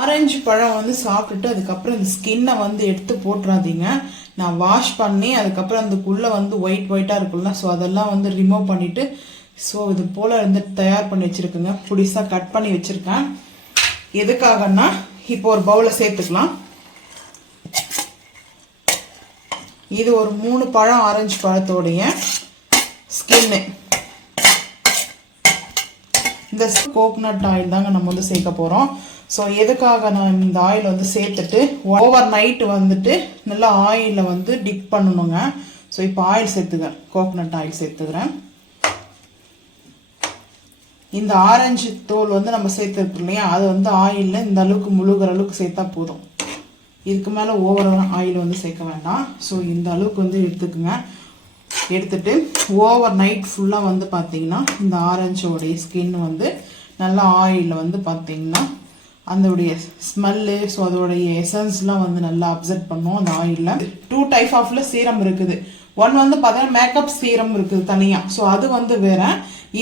Orange பழம் வந்து சாப்பிட்டுட்டு அதுக்கப்புறம் இந்த ஸ்கின்னை வந்து எடுத்து போட்டுறாதீங்க. நான் வாஷ் பண்ணி அதுக்கப்புறம் அதுக்குள்ளே வந்து ஒயிட்டாக இருக்குல்ல, ஸோ அதெல்லாம் வந்து ரிமூவ் பண்ணிவிட்டு ஸோ இது போல் வந்து தயார் பண்ணி வச்சுருக்குங்க. புடிசாக கட் பண்ணி வச்சுருக்கேன். எதுக்காகன்னா இப்போ ஒரு பவுலை சேர்த்துக்கலாம். இது ஒரு 3 பழம் ஆரஞ்சு பழத்தோடைய ஸ்கின்னு. இந்த கோகனட் ஆயில் தாங்க நம்ம வந்து சேர்க்க போகிறோம். ஸோ எதுக்காக நான் இந்த ஆயில் வந்து சேர்த்துட்டு ஓவர் நைட்டு வந்துட்டு நல்லா ஆயிலில் வந்து டிப் பண்ணணுங்க. ஸோ இப்போ ஆயில் சேர்த்துக்கிறேன், கோகனட் ஆயில் சேர்த்துக்கிறேன். இந்த ஆரஞ்சு தோல் வந்து நம்ம சேர்த்துருக்கோம் இல்லையா, அது வந்து ஆயிலில் இந்த அளவுக்கு முழுகிற அளவுக்கு சேர்த்தா போதும். இதுக்கு மேலே ஓவர் ஆயில் வந்து சேர்க்க வேண்டாம். ஸோ இந்த அளவுக்கு வந்து எடுத்துக்குங்க. எடுத்துட்டு ஓவர் நைட் ஃபுல்லாக வந்து பார்த்தீங்கன்னா இந்த ஆரஞ்சோடைய ஸ்கின் வந்து நல்லா ஆயிலில் வந்து பார்த்தீங்கன்னா அதோடைய ஸ்மெல்லு, ஸோ அதோடைய எசன்ஸ்லாம் வந்து நல்லா அப்சர்வ் பண்ணும் அந்த ஆயிலில். 2 டைப் ஆஃப்ல சீரம் இருக்குது. ஒன் வந்து பார்த்தீங்கன்னா மேக்கப் சீரம் இருக்குது தனியாக, ஸோ அது வந்து வேற.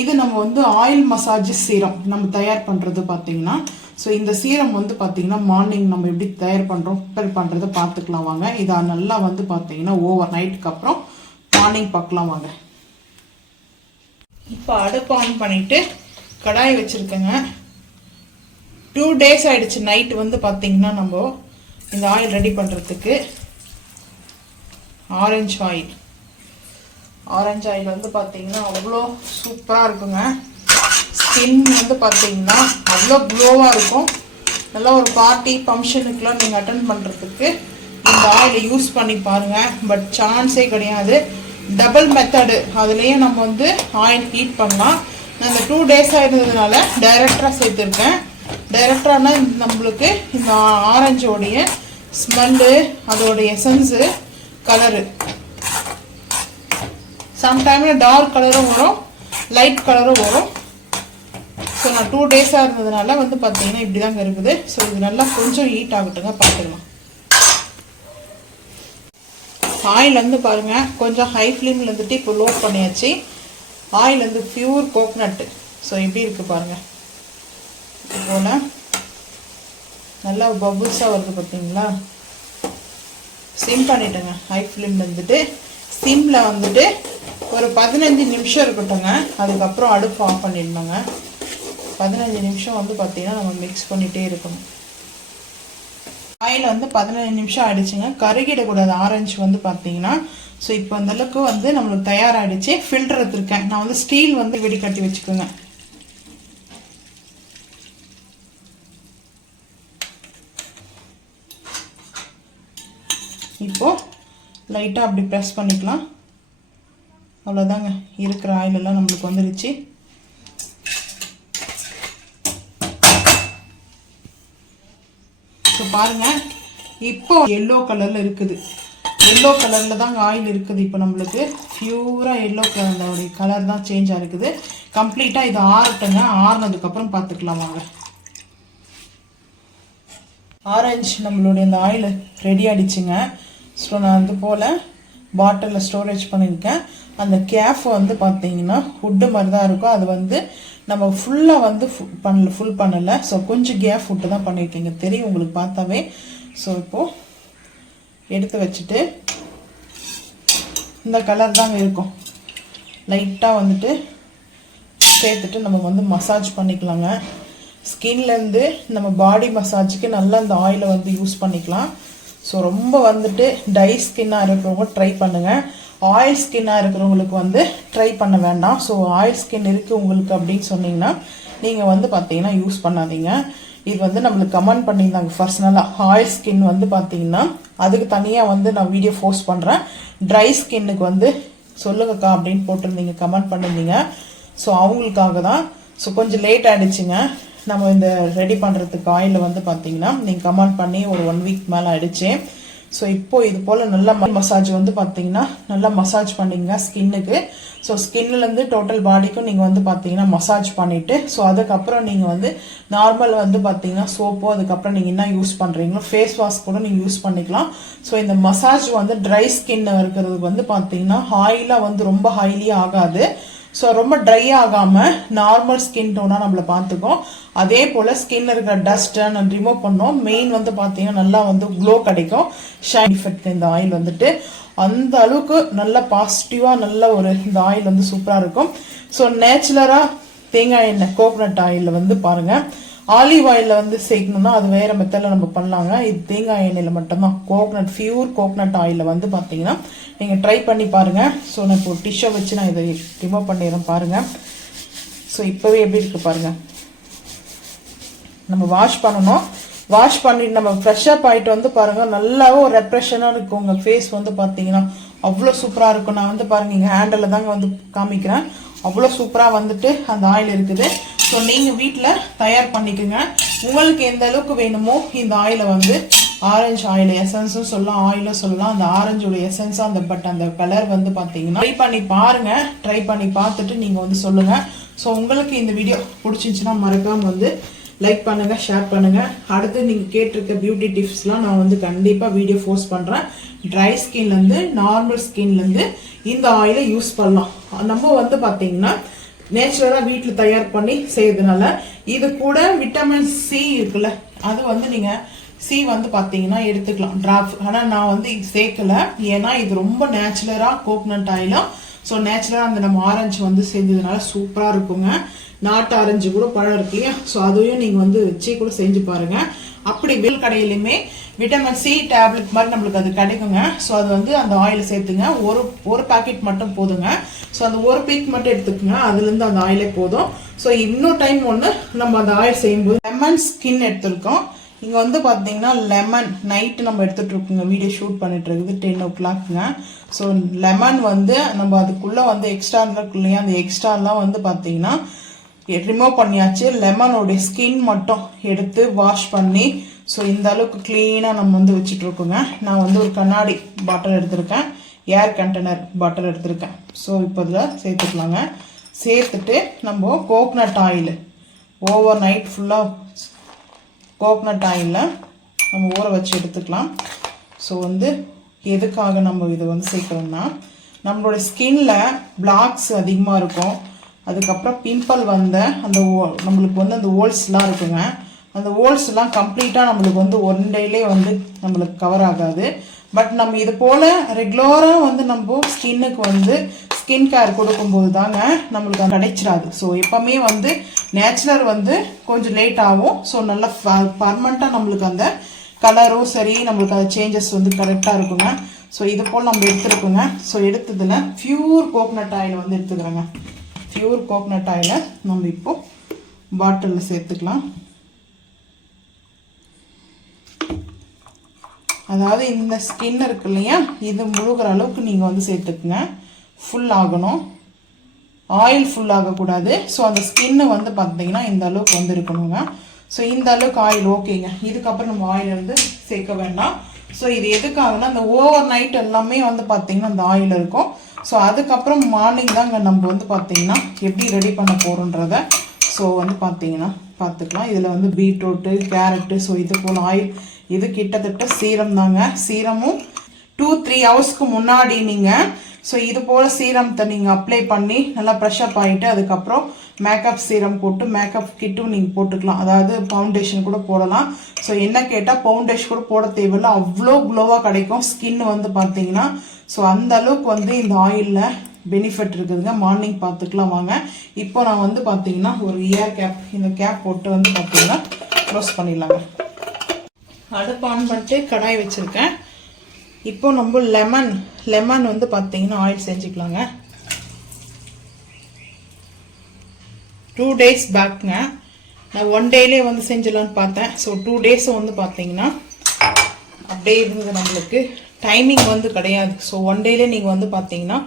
இது நம்ம வந்து ஆயில் மசாஜ் சீரம் நம்ம தயார் பண்ணுறது பார்த்தீங்கன்னா. ஸோ இந்த சீரம் வந்து பார்த்தீங்கன்னா மார்னிங் நம்ம எப்படி தயார் பண்ணுறோம் ப்ரிப்பேர் பண்ணுறதை பார்த்துக்கலாம் வாங்க. இதை நல்லா வந்து பார்த்தீங்கன்னா ஓவர் நைட்டுக்கு அப்புறம் மார்னிங் பார்க்கலாம் வாங்க. இப்போ அடுப்பு ஆன் பண்ணிட்டு கடாய் வச்சுருக்கேங்க. 2 days ஆயிடுச்சு நைட்டு வந்து பார்த்தீங்கன்னா நம்ம இந்த ஆயில் ரெடி பண்ணுறதுக்கு. ஆரஞ்சு ஆயில் வந்து பார்த்தீங்கன்னா அவ்வளோ சூப்பராக இருக்குங்க. ஸ்கின் வந்து பார்த்தீங்கன்னா அவ்வளோ க்ளோவாக இருக்கும். நல்லா ஒரு பார்ட்டி ஃபங்க்ஷனுக்குலாம் நீங்கள் அட்டன் பண்ணுறதுக்கு இந்த ஆயிலை யூஸ் பண்ணி பாருங்கள். பட் சான்ஸே கிடையாது. டபுள் மெத்தடு, அதுலேயே நம்ம வந்து ஆயில் ஹீட் பண்ணலாம். நான் இந்த 2 days இருந்ததுனால டைரக்டாக சேர்த்துருக்கேன். டைரக்டானா நம்மளுக்கு இந்த ஆரஞ்சோடைய ஸ்மெல்லு, அதோடைய எசன்ஸு, கலரு சம்டைமில் டார்க் கலரும் வரும், லைட் கலரும் வரும். ஸோ நான் 2 days இருந்ததுனால வந்து பார்த்தீங்கன்னா இப்படி தாங்க இருக்குது. ஸோ இது நல்லா கொஞ்சம் ஹீட் ஆகட்டுங்க, பார்த்துக்கலாம். ஆயில் வந்து பாருங்கள் கொஞ்சம் ஹை ஃப்ளேமில் இருந்துட்டு இப்போ லோட் பண்ணியாச்சு. ஆயில் வந்து பியூர் கோகனட்டு. ஸோ எப்படி இருக்குது பாருங்கள். இது போல் நல்லா பபுள்ஸாக வருது பார்த்தீங்களா. சிம் பண்ணிட்டேங்க. ஹை ஃப்ளேமில் இருந்துட்டு சிம்மில் வந்துட்டு ஒரு 15 நிமிஷம் இருக்கட்டுங்க. அதுக்கப்புறம் அடுப்பு ஆஃப் பண்ணிடணுங்க. 15 நிமிஷம் வந்து பார்த்தீங்கன்னா நம்ம மிக்ஸ் பண்ணிகிட்டே இருக்கணும். ஆயில் வந்து 15 நிமிஷம் ஆயிடுச்சுங்க. கருகிடக்கூடாது ஆரஞ்சு வந்து பார்த்தீங்கன்னா. ஸோ இப்போ அந்தளவுக்கு வந்து நம்மளுக்கு தயாராகிடுச்சு. ஃபில்டர் எடுத்துருக்கேன் நான் வந்து ஸ்டீல் வந்து வெடிக்கட்டி வச்சுக்கோங்க. இப்போ லைட்டாக அப்படி ப்ரெஸ் பண்ணிக்கலாம். அவ்வளோதாங்க, இருக்கிற ஆயிலெல்லாம் நம்மளுக்கு வந்துடுச்சு. ஸோ பாருங்கள் இப்போ எல்லோ கலரில் இருக்குது. எல்லோ கலரில் தாங்க ஆயில் இருக்குது. இப்போ நம்மளுக்கு பியூராக எல்லோ கலருடைய கலர் தான் சேஞ்ச் ஆகிருக்குது. கம்ப்ளீட்டாக இது ஆறட்டுங்க. ஆறுனதுக்கப்புறம் பார்த்துக்கலாம் வாங்க. ஆரஞ்சு நம்மளுடைய இந்த ஆயில் ரெடி ஆகிடுச்சுங்க. ஸோ நான் இது போல் பாட்டிலில் ஸ்டோரேஜ் பண்ணியிருக்கேன். அந்த கேஃப் வந்து பார்த்தீங்கன்னா ஃபுட்டு மாதிரி தான் இருக்கும். அது வந்து நம்ம ஃபுல்லாக வந்து ஃபுல் பண்ணலை. ஸோ கொஞ்சம் கேப் விட்டு தான் பண்ணியிருக்கீங்க, தெரியும் உங்களுக்கு பார்த்தாவே. ஸோ இப்போது எடுத்து வச்சுட்டு இந்த கலர் தாங்க இருக்கும். லைட்டாக வந்துட்டு சேர்த்துட்டு நம்ம வந்து மசாஜ் பண்ணிக்கலாங்க. ஸ்கின்லேருந்து நம்ம பாடி மசாஜுக்கு நல்லா இந்த ஆயிலை வந்து யூஸ் பண்ணிக்கலாம். ஸோ ரொம்ப வந்துட்டு டை ஸ்கின்னாக இருக்கிறவங்க ட்ரை பண்ணுங்கள். ஆயில் ஸ்கின்னாக இருக்கிறவங்களுக்கு வந்து ட்ரை பண்ண வேண்டாம். ஸோ ஆயில் ஸ்கின் இருக்குது உங்களுக்கு அப்படின்னு சொன்னீங்கன்னா நீங்கள் வந்து பார்த்தீங்கன்னா யூஸ் பண்ணாதீங்க. இது வந்து நம்மளுக்கு கமெண்ட் பண்ணியிருந்தாங்க பர்சனலாக. ஆயில் ஸ்கின் வந்து பார்த்தீங்கன்னா அதுக்கு தனியாக வந்து நான் வீடியோ போஸ்ட் பண்ணுறேன். ட்ரை ஸ்கின்னுக்கு வந்து சொல்லுங்கக்கா அப்படின்னு போட்டிருந்தீங்க, கமெண்ட் பண்ணியிருந்தீங்க. ஸோ அவங்களுக்காக தான். ஸோ கொஞ்சம் லேட் ஆகிடுச்சுங்க நம்ம இந்த ரெடி பண்ணுறதுக்கு. ஆயில் வந்து பார்த்தீங்கன்னா நீங்கள் கமெண்ட் பண்ணி ஒரு 1 week மேலே ஆகிடுச்சு. ஸோ இப்போது இது போல் நல்லா மசாஜ் வந்து பார்த்தீங்கன்னா நல்லா மசாஜ் பண்ணிங்க ஸ்கின்னுக்கு. ஸோ ஸ்கின்லேருந்து டோட்டல் பாடிக்கும் நீங்கள் வந்து பார்த்தீங்கன்னா மசாஜ் பண்ணிவிட்டு ஸோ அதுக்கப்புறம் நீங்கள் வந்து நார்மல் வந்து பார்த்தீங்கன்னா சோப்போ அதுக்கப்புறம் நீங்கள் என்ன யூஸ் பண்ணுறீங்களோ ஃபேஸ் வாஷ் கூட நீங்கள் யூஸ் பண்ணிக்கலாம். ஸோ இந்த மசாஜ் வந்து ட்ரை ஸ்கின் இருக்கிறதுக்கு வந்து பார்த்தீங்கன்னா ஆயிலாக வந்து ரொம்ப ஹைலி ஆகாது. ஸோ ரொம்ப ட்ரை ஆகாமல் நார்மல் ஸ்கின் டோனாக நம்மளை பார்த்துக்கும். அதே போல் ஸ்கின்ல இருக்கிற டஸ்ட்டை நான் ரிமூவ் பண்ணோம். மெயின் வந்து பார்த்தீங்கன்னா நல்லா வந்து க்ளோ கிடைக்கும். ஷைன் எஃபெக்ட் இந்த ஆயில் வந்துட்டு அந்த அளவுக்கு நல்ல பாசிட்டிவாக நல்ல ஒரு இந்த ஆயில் வந்து சூப்பராக இருக்கும். ஸோ நேச்சுரலாக தேங்காய் எண்ணெய் கோகோனட் ஆயிலில் வந்து பாருங்கள், ஆலிவ் ஆயிலில் வந்து சேர்க்கணும்னா அது வேறு மெத்தடில் நம்ம பண்ணலாங்க. இது தேங்காய் எண்ணெயில் மட்டும்தான் கோகோனட் பியூர் கோகோனட் ஆயிலில் வந்து பார்த்தீங்கன்னா நீங்கள் ட்ரை பண்ணி பாருங்கள். ஸோ நான் இப்போ டிஷ்ஷை வச்சு நான் இதை ரிமூவ் பண்ணிடுறேன் பாருங்கள். ஸோ இப்போவே எப்படி இருக்குது பாருங்கள். நம்ம வாஷ் பண்ணணும். வாஷ் பண்ணிட்டு நம்ம ஃப்ரெஷ்ஷப் ஆகிட்டு வந்து பாருங்கள் நல்லாவும் ஒரு ரெப்ரெஷனாக இருக்கும். உங்கள் ஃபேஸ் வந்து பார்த்தீங்கன்னா அவ்வளோ சூப்பராக இருக்கும். நான் வந்து பாருங்கள் இங்கே ஹேண்டில் தாங்க வந்து காமிக்கிறேன். அவ்வளோ சூப்பராக வந்துட்டு அந்த ஆயில் இருக்குது. ஸோ நீங்கள் வீட்டில் தயார் பண்ணிக்கோங்க. உங்களுக்கு எந்த அளவுக்கு வேணுமோ இந்த ஆயிலை வந்து ஆரஞ்சு ஆயில் எசன்ஸும் சொல்லலாம், ஆயிலும் சொல்லலாம். அந்த ஆரஞ்சோட எசன்ஸாக அந்த கலர் வந்து பார்த்தீங்கன்னா ட்ரை பண்ணி பாருங்கள். ட்ரை பண்ணி பார்த்துட்டு நீங்கள் வந்து சொல்லுங்கள். ஸோ உங்களுக்கு இந்த வீடியோ பிடிச்சிருந்துச்சுன்னா மறக்காமல் வந்து லைக் பண்ணுங்கள், ஷேர் பண்ணுங்கள். அடுத்து நீங்கள் கேட்டிருக்க பியூட்டி டிப்ஸ்லாம் நான் வந்து கண்டிப்பாக வீடியோ போஸ்ட் பண்ணுறேன். ட்ரை ஸ்கின்லேருந்து நார்மல் ஸ்கின்லேருந்து இந்த ஆயிலை யூஸ் பண்ணலாம். நம்ம வந்து பார்த்தீங்கன்னா நேச்சுரலாக வீட்டில் தயார் பண்ணி செய்யறதுனால இது கூட விட்டமின் சி இருக்குல்ல, அது வந்து நீங்கள் சி வந்து பார்த்தீங்கன்னா எடுத்துக்கலாம் ட்ராப். ஆனால் நான் வந்து இது சேர்க்கல, ஏன்னா இது ரொம்ப நேச்சுரலாக கோகோனட் ஆயிலும். ஸோ நேச்சுரலாக அந்த நம்ம ஆரஞ்சு வந்து செஞ்சதுனால சூப்பராக இருக்குங்க. நாட்டு ஆரஞ்சு கூட பழம் இருக்கு இல்லையா, ஸோ அதையும் நீங்கள் வந்து வச்சு கூட செஞ்சு பாருங்கள். அப்படி வெல் கடையிலுமே விட்டமின் சி டேப்லெட் மாதிரி நம்மளுக்கு அது கிடைக்குங்க. ஸோ அது வந்து அந்த ஆயில் சேர்த்துங்க. ஒரு பாக்கெட் மட்டும் போதுங்க. ஸோ அந்த ஒரு பீக் மட்டும் எடுத்துக்கோங்க, அதுலேருந்து அந்த ஆயிலே போதும். ஸோ இன்னொரு டைம் ஒன்று நம்ம அந்த ஆயில் செய்யும்போது லெமன் ஸ்கின் எடுத்துருக்கோம். இங்கே வந்து பார்த்தீங்கன்னா லெமன் நைட்டு நம்ம எடுத்துகிட்டு இருக்கோங்க, வீடியோ ஷூட் பண்ணிட்டு இருக்குது 10 o'clockங்க. ஸோ லெமன் வந்து நம்ம அதுக்குள்ளே வந்து எக்ஸ்ட்ரா இருக்குல்லையா, அந்த எக்ஸ்ட்ராலாம் வந்து பார்த்தீங்கன்னா ரிமூவ் பண்ணியாச்சு. லெமனோடைய ஸ்கின் மட்டும் எடுத்து வாஷ் பண்ணி ஸோ இந்த அளவுக்கு க்ளீனாக நம்ம வந்து வச்சுட்ருக்கோங்க. நான் வந்து ஒரு கண்ணாடி பாட்டில் எடுத்திருக்கேன், ஏர் கண்டெய்னர் பாட்டில் எடுத்திருக்கேன். ஸோ இப்போ இதில் சேர்த்துக்கலாங்க. சேர்த்துட்டு நம்ம கோகோனட் ஆயில் ஓவர் நைட் ஃபுல்லாக கோகோனட் ஆயிலில் நம்ம ஊற வச்சு எடுத்துக்கலாம். ஸோ வந்து எதுக்காக நம்ம இதை வந்து சேர்க்குறோம்னா நம்மளோட ஸ்கின்ல பிளாக்ஸ் அதிகமாக இருக்கும். அதுக்கப்புறம் பிம்பிள் வந்த அந்த நம்மளுக்கு வந்து அந்த ஹோல்ஸ்லாம் இருக்குங்க. அந்த ஹோல்ஸ்லாம் கம்ப்ளீட்டாக நம்மளுக்கு வந்து ஒன் டேலே வந்து நம்மளுக்கு கவர் ஆகாது. பட் நம்ம இது போல் ரெகுலராக வந்து நம்ம ஸ்கின்னுக்கு வந்து ஸ்கின் கேர் கொடுக்கும்போது தாங்க நம்மளுக்கு அது கிடைச்சிடாது. ஸோ எப்போவுமே வந்து நேச்சுரல் வந்து கொஞ்சம் லேட் ஆகும். ஸோ நல்லா பர்மனெண்ட்டாக நம்மளுக்கு அந்த கலரும் சரி நம்மளுக்கு அந்த சேஞ்சஸ் வந்து கரெக்டாக இருக்குங்க. ஸோ இது போல் நம்ம எடுத்துருக்கோங்க. ஸோ எடுத்ததில் பியூர் கோகோனட் ஆயில் வந்து எடுத்துக்கிறோங்க. பியூர் கோகோனட் ஆயிலை நம்ம இப்போ பாட்டிலில் சேர்த்துக்கலாம். அதாவது இந்த ஸ்கின் இருக்கு இல்லையா, இது முழுகிற அளவுக்கு நீங்கள் வந்து சேர்த்துக்குங்க. ஃபுல் ஆகணும், ஆயில் ஃபுல் ஆகக்கூடாது. ஸோ அந்த ஸ்கின்னு வந்து பார்த்தீங்கன்னா இந்த அளவுக்கு வந்து இருக்கணுங்க. ஸோ இந்த அளவுக்கு ஆயில் ஓகேங்க. இதுக்கப்புறம் நம்ம ஆயில் வந்து சேர்க்க வேண்டாம். ஸோ இது எதுக்காகனா அந்த ஓவர் நைட் எல்லாமே வந்து பார்த்தீங்கன்னா அந்த ஆயில் இருக்கும். ஸோ அதுக்கப்புறம் மார்னிங் தாங்க நம்ம வந்து பார்த்தீங்கன்னா எப்படி ரெடி பண்ண போகிறோன்றத ஸோ வந்து பார்த்தீங்கன்னா பார்த்துக்கலாம். இதில் வந்து பீட்ரூட்டு, கேரட்டு, ஸோ இது போல் ஆயில், இது கிட்டத்தட்ட சீரம் தாங்க. சீரமும் 2-3 ஹவர்ஸ்க்கு முன்னாடி நீங்கள் ஸோ இது போல் சீரத்தை நீங்கள் அப்ளை பண்ணி நல்லா ப்ரெஷ்அப் ஆகிட்டு அதுக்கப்புறம் மேக்கப் சீரம் போட்டு மேக்கப் கிட்டும் நீங்கள் போட்டுக்கலாம். அதாவது ஃபவுண்டேஷன் கூட போடலாம். ஸோ என்ன கேட்டால் ஃபவுண்டேஷன் கூட போட தேவையில்லை, அவ்வளோ க்ளோவாக கிடைக்கும் ஸ்கின் வந்து பார்த்தீங்கன்னா. ஸோ அந்த அளவுக்கு வந்து இந்த ஆயிலில் பெனிஃபிட் இருக்குதுங்க. மார்னிங் பார்த்துக்கலாம் வாங்க. இப்போ நான் வந்து பார்த்தீங்கன்னா ஒரு இயர் கேப், இந்த கேப் போட்டு வந்து பார்த்தீங்கன்னா க்ளோஸ் பண்ணிடலாங்க. அடுப்பு ஆன் பண்ணிட்டு கடாய் வச்சுருக்கேன். இப்போ நம்ம லெமன் வந்து பார்த்தீங்கன்னா ஆயில் செஞ்சுக்கலாங்க. 2 days பேக்குங்க. நான் 1 டேலே வந்து செஞ்சிடலான்னு பார்த்தேன். ஸோ 2 days வந்து பார்த்தீங்கன்னா அப்படியே இருந்தது. நம்மளுக்கு டைமிங் வந்து கிடையாது. ஸோ 1 டேலே நீங்கள் வந்து பார்த்தீங்கன்னா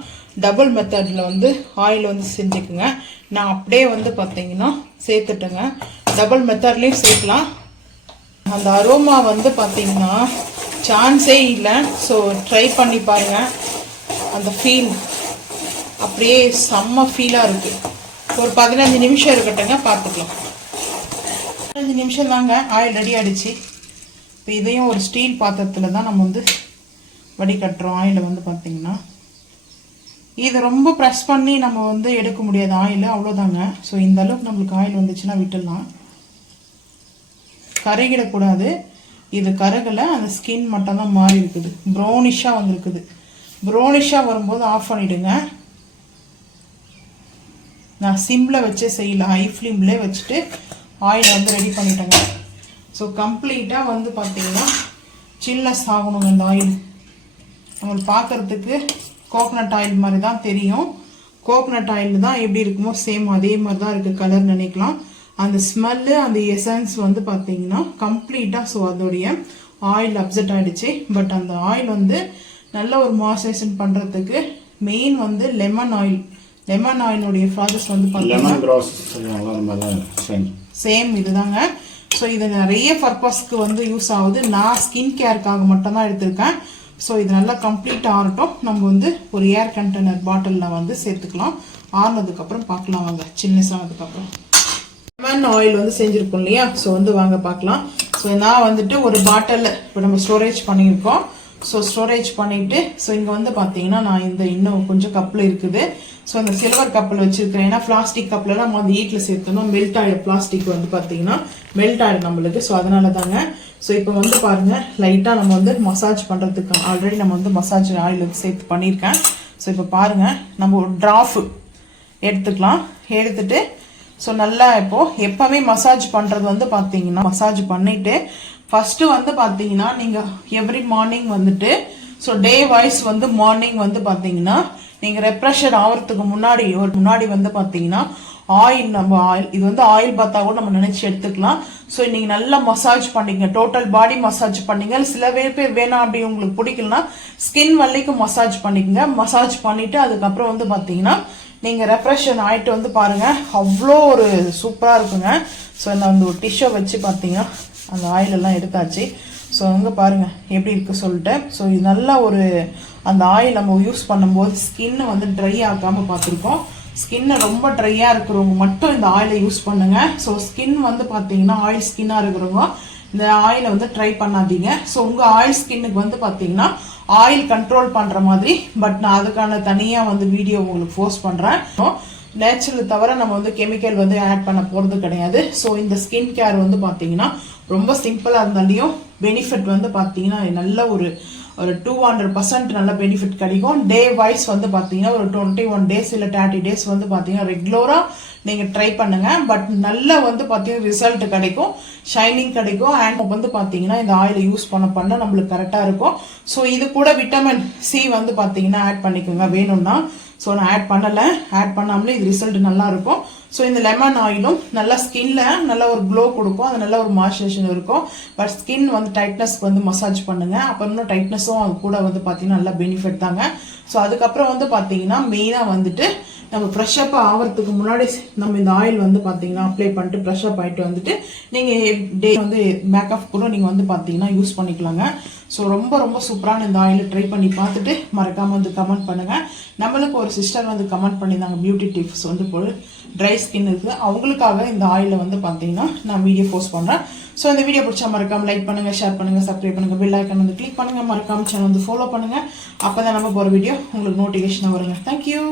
டபுள் மெத்தடில் வந்து ஆயில் வந்து செஞ்சுக்குங்க. நான் அப்படியே வந்து பார்த்தீங்கன்னா சேர்த்துட்டுங்க. டபுள் மெத்தட்லேயும் சேர்க்கலாம். அந்த அரோமா வந்து பார்த்தீங்கன்னா சான்ஸே இல்லை. ஸோ ட்ரை பண்ணி பாருங்கள். அந்த ஃபீல் அப்படியே செம்ம ஃபீலாக இருக்குது. ஒரு 15 நிமிஷம் இருக்கட்டுங்க, பார்த்துக்கலாம். 15 நிமிஷம் தாங்க ஆயில் ரெடி ஆகிடுச்சு. இப்போ இதையும் ஒரு ஸ்டீல் பாத்திரத்தில் தான் நம்ம வந்து வடிகட்டுறோம். ஆயிலை வந்து பார்த்திங்கன்னா இது ரொம்ப ப்ரெஸ் பண்ணி நம்ம வந்து எடுக்க முடியாது ஆயில், அவ்வளோதாங்க. ஸோ இந்த அளவுக்கு நம்மளுக்கு ஆயில் வந்துச்சுன்னா விட்டுடலாம். கருகிடக்கூடாது. இது கருகலை, அந்த ஸ்கின் மட்டும் தான் மாறி இருக்குது, ப்ரௌனிஷாக வந்துருக்குது. ப்ரௌனிஷாக வரும்போது ஆஃப் பண்ணிவிடுங்க. நான் சிம்மில் வச்சே செய்யல, ஹை ஃப்ளேம்லேயே வச்சுட்டு ஆயில் வந்து ரெடி பண்ணிட்டேங்க. ஸோ கம்ப்ளீட்டாக வந்து பார்த்திங்கன்னா சில்னஸ் ஆகணுங்க. இந்த ஆயில் நம்மளுக்கு பார்க்குறதுக்கு கோகனட் ஆயில் மாதிரி தான் தெரியும். கோகனட் ஆயில் தான் எப்படி இருக்குமோ சேம் அதே மாதிரி தான் இருக்குது கலர் நினைக்கலாம். அந்த ஸ்மெல்லு, அந்த எசன்ஸ் வந்து பார்த்தீங்கன்னா கம்ப்ளீட்டாக ஸோ அதோடைய ஆயில் அப்செட் ஆகிடுச்சு. பட் அந்த ஆயில் வந்து நல்ல ஒரு மாய்ஸ்சரைசேஷன் பண்ணுறதுக்கு மெயின் வந்து லெமன் ஆயில். லெமன் ஆயிலுடைய ப்ராசஸ் வந்து பார்த்தீங்கன்னா சேம் இதுதாங்க. ஸோ இது நிறைய பர்பஸ்க்கு வந்து யூஸ் ஆகுது. நான் ஸ்கின் கேருக்காக மட்டும்தான் எடுத்திருக்கேன். ஸோ இது நல்லா கம்ப்ளீட் ஆகட்டும். நம்ம வந்து ஒரு ஏர் கண்டெய்னர் பாட்டிலில் வந்து சேர்த்துக்கலாம். ஆறுனதுக்கப்புறம் பார்க்கலாம் வாங்க, சில்னஸ் ஆனதுக்கப்புறம். லெமன் ஆயில் வந்து செஞ்சுருக்கோம் இல்லையா, ஸோ வந்து வாங்க பார்க்கலாம். ஸோ நான் வந்துட்டு ஒரு பாட்டிலில் இப்போ நம்ம ஸ்டோரேஜ் பண்ணியிருக்கோம். ஸோ ஸ்டோரேஜ் பண்ணிவிட்டு ஸோ இங்கே வந்து பார்த்தீங்கன்னா நான் இந்த இன்னும் கொஞ்சம் கப்பில் இருக்குது. ஸோ இந்த சில்வர் கப்பில் வச்சுருக்கிறேன். ஏன்னா பிளாஸ்டிக் கப்பில் நம்ம வந்து வீட்டில் சேர்த்தோம்னா மெல்ட் ஆகிடும். பிளாஸ்டிக் வந்து பார்த்தீங்கன்னா மெல்ட் ஆகிடும் நம்மளுக்கு. ஸோ அதனால தாங்க. ஸோ இப்போ வந்து பாருங்கள், லைட்டாக நம்ம வந்து மசாஜ் பண்ணுறதுக்கு ஆல்ரெடி நம்ம வந்து மசாஜ் ஆயில் வந்து சேர்த்து பண்ணியிருக்கேன். ஸோ இப்போ பாருங்கள், நம்ம ஒரு ட்ராஃப் எடுத்துக்கலாம். எடுத்துட்டு ஸோ நல்லா இப்போது எப்போவுமே மசாஜ் பண்ணுறது வந்து பார்த்தீங்கன்னா மசாஜ் பண்ணிவிட்டு ஃபஸ்ட்டு வந்து பார்த்தீங்கன்னா நீங்கள் எவ்ரி மார்னிங் வந்துட்டு ஸோ டே வைஸ் வந்து மார்னிங் வந்து பார்த்தீங்கன்னா நீங்கள் ரெப்ரெஷர் ஆகிறதுக்கு முன்னாடி வந்து பார்த்தீங்கன்னா ஆயில், நம்ம ஆயில் இது வந்து ஆயில் பார்த்தா கூட நம்ம நினச்சி எடுத்துக்கலாம். ஸோ நீங்கள் நல்லா மசாஜ் பண்ணிங்க, டோட்டல் பாடி மசாஜ் பண்ணிங்க. சில பேர் வேணாம் அப்படி உங்களுக்கு பிடிக்கலனா ஸ்கின் வலிக்கும் மசாஜ் பண்ணிக்கோங்க. மசாஜ் பண்ணிவிட்டு அதுக்கப்புறம் வந்து பார்த்தீங்கன்னா நீங்கள் ரெஃப்ரெஷன் ஆகிட்டு வந்து பாருங்கள், அவ்வளோ ஒரு சூப்பராக இருக்குங்க. ஸோ நான் அந்த ஒரு டிஷ்ஷை வச்சு பார்த்தீங்கன்னா அந்த ஆயிலெல்லாம் எடுத்தாச்சு. ஸோ அங்கே பாருங்கள் எப்படி இருக்குது சொல்லிட்டு. ஸோ இது நல்லா ஒரு அந்த ஆயில் நம்ம யூஸ் பண்ணும்போது ஸ்கின்னை வந்து ட்ரை ஆகாமல் பார்த்துருக்கோம். ஸ்கின்னை ரொம்ப ட்ரையாக இருக்கிறவங்க மட்டும் இந்த ஆயிலை யூஸ் பண்ணுங்கள். ஸோ ஸ்கின் வந்து பார்த்தீங்கன்னா ஆயில் ஸ்கின்னாக இருக்கிறவங்க இந்த ஆயிலை வந்து ட்ரை பண்ணாதீங்க. ஸோ உங்கள் ஆயில் ஸ்கின்னுக்கு வந்து பார்த்தீங்கன்னா ஆயில் கண்ட்ரோல் பண்ணுற மாதிரி, பட் நான் அதுக்கான தனியாக வந்து வீடியோ உங்களுக்கு போஸ்ட் பண்ணுறேன். நேச்சுரல் தவிர நம்ம வந்து கெமிக்கல் வந்து ஆட் பண்ண போகிறது கிடையாது. ஸோ இந்த ஸ்கின் கேர் வந்து பார்த்தீங்கன்னா ரொம்ப சிம்பிளாக இருந்தாலையும் பெனிஃபிட் வந்து பார்த்தீங்கன்னா நல்ல ஒரு 200% நல்ல பெனிஃபிட் கிடைக்கும். டே வைஸ் வந்து பார்த்தீங்கன்னா ஒரு 21 டேஸ் இல்லை 30 டேஸ் வந்து பார்த்தீங்கன்னா ரெகுலராக நீங்கள் ட்ரை பண்ணுங்கள். பட் நல்ல வந்து பார்த்தீங்கன்னா ரிசல்ட் கிடைக்கும், ஷைனிங் கிடைக்கும். அண்ட் வந்து பார்த்தீங்கன்னா இந்த ஆயிலை யூஸ் பண்ண நம்மளுக்கு கரெக்டாக இருக்கும். ஸோ இது கூட விட்டமின் சி வந்து பார்த்தீங்கன்னா ஆட் பண்ணிக்கோங்க வேணும்னா. ஸோ நான் ஆட் பண்ணலை, ஆட் பண்ணாமலே இது ரிசல்ட் நல்லா இருக்கும். ஸோ இந்த லெமன் ஆயிலும் நல்லா ஸ்கின்ல நல்ல ஒரு க்ளோ கொடுக்கும், அது நல்ல ஒரு மாய்ஸ்சரைசேஷன் இருக்கும். பட் ஸ்கின் வந்து டைட்னஸ்க்கு வந்து மசாஜ் பண்ணுங்க, அப்போ இன்னும் டைட்னஸும் அது கூட வந்து பார்த்தீங்கன்னா நல்லா பெனிஃபிட் தாங்க. ஸோ அதுக்கப்புறம் வந்து பார்த்தீங்கன்னா மெயினாக வந்துட்டு நம்ம ஃப்ரெஷ் அப் ஆகிறதுக்கு முன்னாடி நம்ம இந்த ஆயில் வந்து பார்த்தீங்கன்னா அப்ளை பண்ணிட்டு ஃப்ரெஷ் அப் ஆகிட்டு வந்துட்டு நீங்கள் டே வந்து மேக்கப் கூட நீங்கள் வந்து பார்த்தீங்கன்னா யூஸ் பண்ணிக்கலாங்க. ஸோ ரொம்ப ரொம்ப சூப்பரான இந்த ஆயில் ட்ரை பண்ணி பார்த்துட்டு மறக்காமல் வந்து கமெண்ட் பண்ணுங்கள். நம்மளுக்கு ஒரு சிஸ்டர் வந்து கமெண்ட் பண்ணியிருந்தாங்க, பியூட்டி டிப்ஸ் வந்து போல் ட்ரை ஸ்கின் இருக்குது, அவங்களுக்காக இந்த ஆயிலில் வந்து பார்த்தீங்கன்னா நான் வீடியோ போஸ்ட் பண்ணுறேன். ஸோ இந்த வீடியோ பிடிச்சா மறக்காமல் லைக் பண்ணுங்கள், ஷேர் பண்ணுங்கள், சப்ஸ்கிரைப் பண்ணுங்கள், பெல் ஐக்கான் வந்து கிளிக் பண்ணுங்கள், மறக்காமல் சேனல் வந்து ஃபாலோ பண்ணுங்கள். அப்போ தான் நம்ம போகிற வீடியோ உங்களுக்கு நோட்டிஃபிகேஷனாக வருங்க. தேங்க்யூ.